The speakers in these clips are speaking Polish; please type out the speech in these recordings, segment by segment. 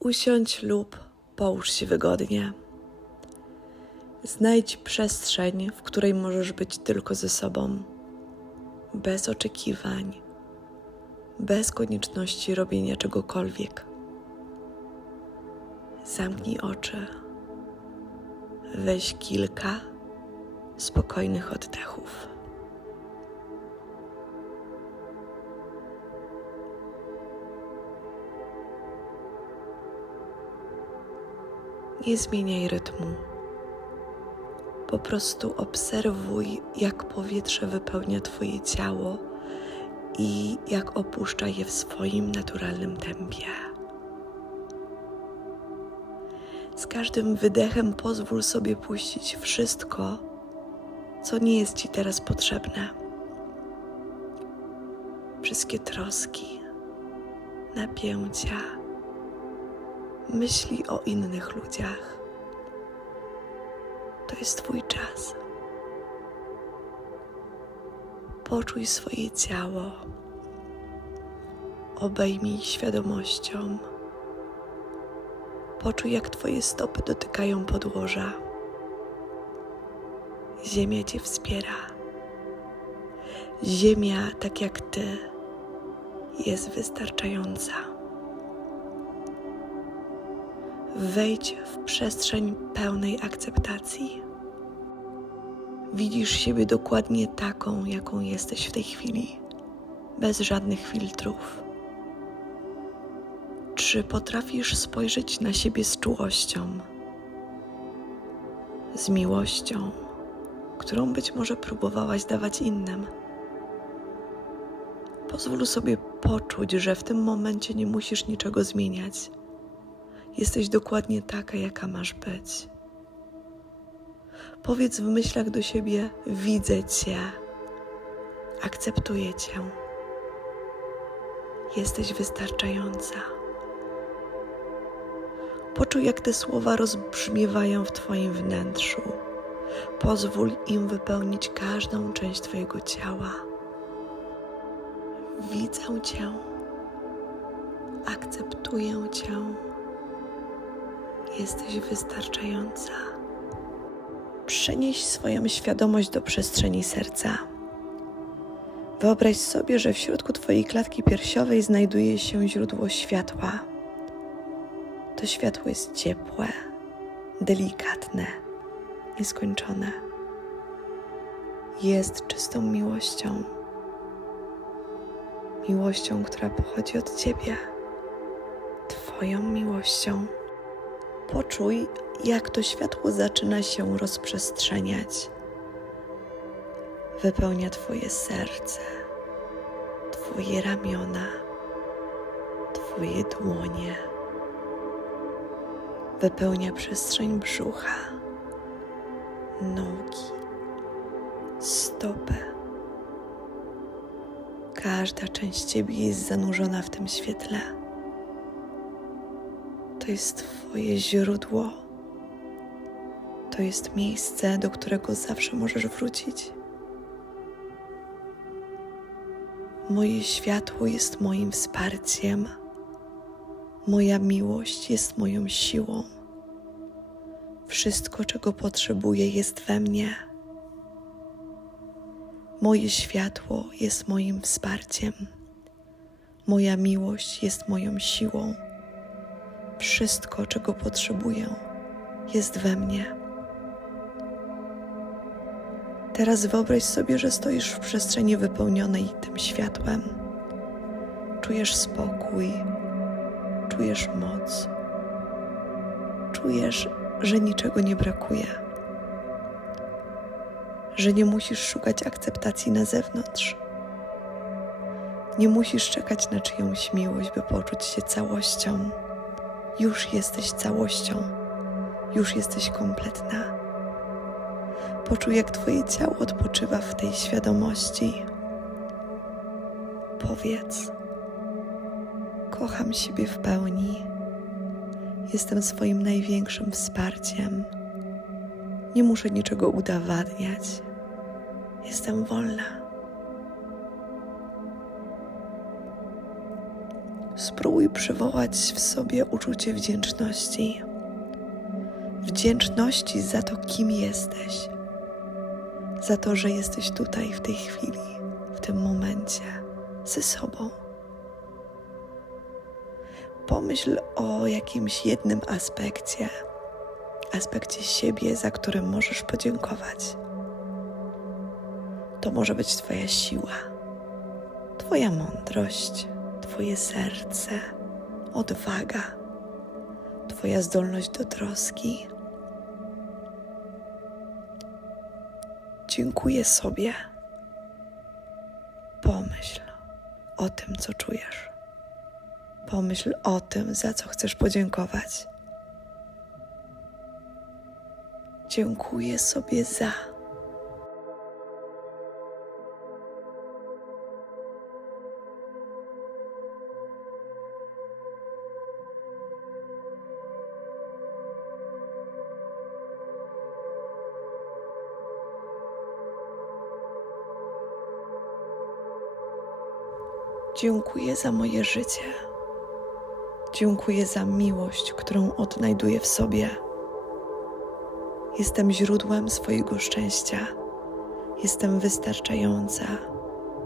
Usiądź lub połóż się wygodnie. Znajdź przestrzeń, w której możesz być tylko ze sobą, bez oczekiwań, bez konieczności robienia czegokolwiek. Zamknij oczy. Weź kilka spokojnych oddechów. Nie zmieniaj rytmu. Po prostu obserwuj, jak powietrze wypełnia Twoje ciało i jak opuszcza je w swoim naturalnym tempie. Z każdym wydechem pozwól sobie puścić wszystko, co nie jest Ci teraz potrzebne. Wszystkie troski, napięcia, myśli o innych ludziach. To jest Twój czas. Poczuj swoje ciało. Obejmij świadomością. Poczuj, jak Twoje stopy dotykają podłoża. Ziemia Cię wspiera. Ziemia, tak jak Ty, jest wystarczająca. Wejdź w przestrzeń pełnej akceptacji. Widzisz siebie dokładnie taką, jaką jesteś w tej chwili, bez żadnych filtrów. Czy potrafisz spojrzeć na siebie z czułością, z miłością, którą być może próbowałaś dawać innym? Pozwól sobie poczuć, że w tym momencie nie musisz niczego zmieniać. Jesteś dokładnie taka, jaka masz być. Powiedz w myślach do siebie: Widzę Cię, akceptuję Cię. Jesteś wystarczająca. Poczuj, jak te słowa rozbrzmiewają w Twoim wnętrzu. Pozwól im wypełnić każdą część Twojego ciała. Widzę Cię, akceptuję Cię. Jesteś wystarczająca. Przenieś swoją świadomość do przestrzeni serca. Wyobraź sobie, że w środku Twojej klatki piersiowej znajduje się źródło światła. To światło jest ciepłe, delikatne, nieskończone. Jest czystą miłością. Miłością, która pochodzi od Ciebie. Twoją miłością. Poczuj, jak to światło zaczyna się rozprzestrzeniać. Wypełnia Twoje serce, Twoje ramiona, Twoje dłonie. Wypełnia przestrzeń brzucha, nogi, stopy. Każda część Ciebie jest zanurzona w tym świetle. To jest Twoje źródło. To jest miejsce, do którego zawsze możesz wrócić. Moje światło jest moim wsparciem. Moja miłość jest moją siłą. Wszystko, czego potrzebuję, jest we mnie. Moje światło jest moim wsparciem. Moja miłość jest moją siłą. Wszystko, czego potrzebuję, jest we mnie. Teraz wyobraź sobie, że stoisz w przestrzeni wypełnionej tym światłem. Czujesz spokój, czujesz moc, czujesz, że niczego nie brakuje, że nie musisz szukać akceptacji na zewnątrz. Nie musisz czekać na czyjąś miłość, by poczuć się całością. Już jesteś całością, już jesteś kompletna. Poczuj, jak Twoje ciało odpoczywa w tej świadomości. Powiedz: Kocham siebie w pełni. Jestem swoim największym wsparciem. Nie muszę niczego udowadniać. Jestem wolna. Spróbuj przywołać w sobie uczucie wdzięczności. Wdzięczności za to, kim jesteś, za to, że jesteś tutaj w tej chwili, w tym momencie, ze sobą. Pomyśl o jakimś jednym aspekcie, aspekcie siebie, za którym możesz podziękować. To może być Twoja siła, Twoja mądrość, Twoje serce, odwaga, Twoja zdolność do troski. Dziękuję sobie. Pomyśl o tym, co czujesz. Pomyśl o tym, za co chcesz podziękować. Dziękuję sobie za. Dziękuję za moje życie. Dziękuję za miłość, którą odnajduję w sobie. Jestem źródłem swojego szczęścia. Jestem wystarczająca.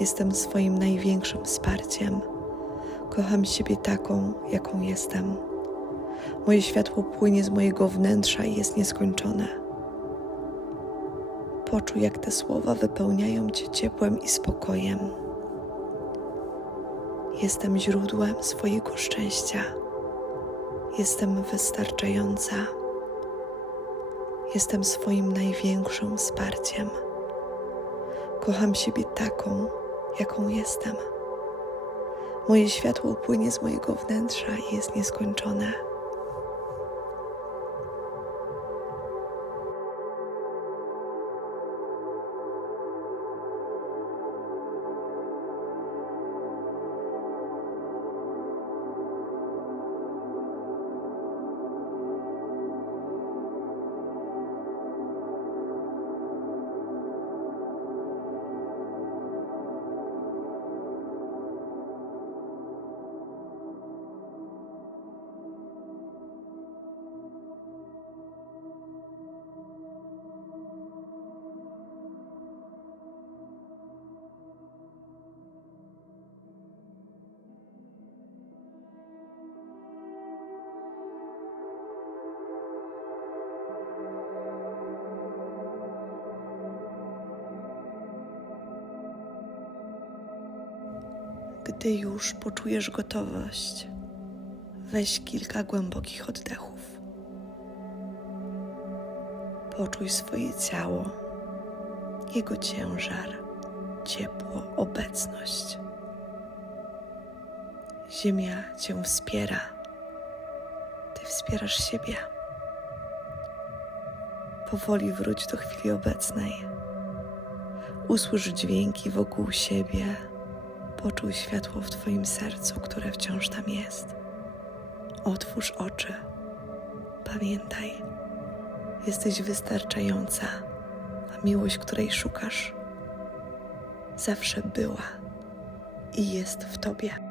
Jestem swoim największym wsparciem. Kocham siebie taką, jaką jestem. Moje światło płynie z mojego wnętrza i jest nieskończone. Poczuj, jak te słowa wypełniają cię ciepłem i spokojem. Jestem źródłem swojego szczęścia. Jestem wystarczająca. Jestem swoim największym wsparciem. Kocham siebie taką, jaką jestem. Moje światło płynie z mojego wnętrza i jest nieskończone. Gdy już poczujesz gotowość, weź kilka głębokich oddechów. Poczuj swoje ciało, jego ciężar, ciepło, obecność. Ziemia cię wspiera, ty wspierasz siebie. Powoli wróć do chwili obecnej. Usłysz dźwięki wokół siebie Poczuj światło w Twoim sercu, które wciąż tam jest. Otwórz oczy. Pamiętaj, jesteś wystarczająca, a miłość, której szukasz, zawsze była i jest w Tobie.